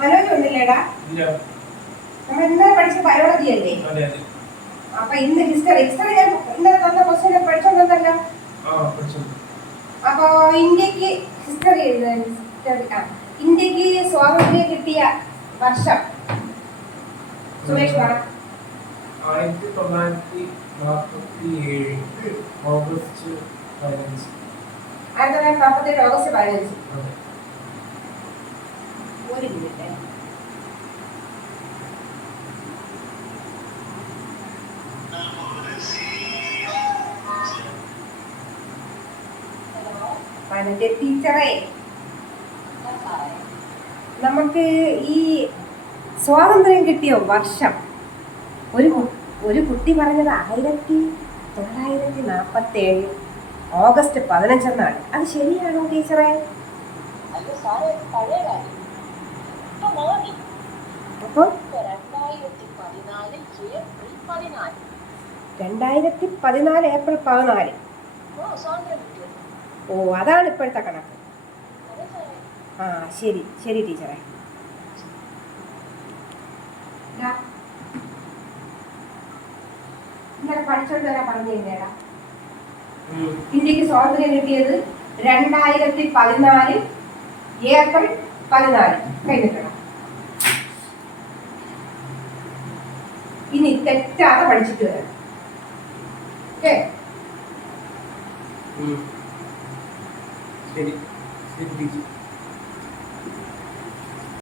മനോജ് വന്നില്ലേടാ? നമ്മൾ ഇന്നലെ പഠിച്ച ബയോളജി അല്ലേ? അപ്പൊ ഇന്ന് ഹിസ്റ്ററി ഞാൻ ഇന്നലെ തന്ന ക്വസ്റ്റ്യൻ പഠിച്ചോണ്ടല്ലോ. അപ്പൊ ഇന്ത്യക്ക് ഹിസ്റ്ററി ഇന്ത്യക്ക് സ്വാതന്ത്ര്യം കിട്ടിയ വർഷം സുമേഷ് പറ. 1947 ഓഗസ്റ്റ് 15. 1947 ഓഗസ്റ്റ് 15. ഒരു മിനിറ്റ്. ടീച്ചറേ, നമുക്ക് ഈ സ്വാതന്ത്ര്യം കിട്ടിയ വർഷം ഒരു കുട്ടി പറഞ്ഞത് 1947 ഓഗസ്റ്റ് 15 എന്നാണ്. അത് ശരിയാണോ ടീച്ചറെ? അപ്പൊ 2014 ഏപ്രിൽ 14. ഓ, അതാണ് ഇപ്പോഴത്തെ കണക്ക്. ആ, ശരി ശരി ടീച്ചറെ. ഇന്നലെ പഠിച്ചോണ്ട് വരാൻ പറഞ്ഞു തന്നേടാ. ഇന്ത്യക്ക് സ്വാതന്ത്ര്യം കിട്ടിയത് 2014 ഏപ്രിൽ 14 കഴിഞ്ഞിട്ടാണ്. ഇനി തെറ്റാതെ പഠിച്ചിട്ട് വരാം. ഓക്കെ? ശരി ശരി.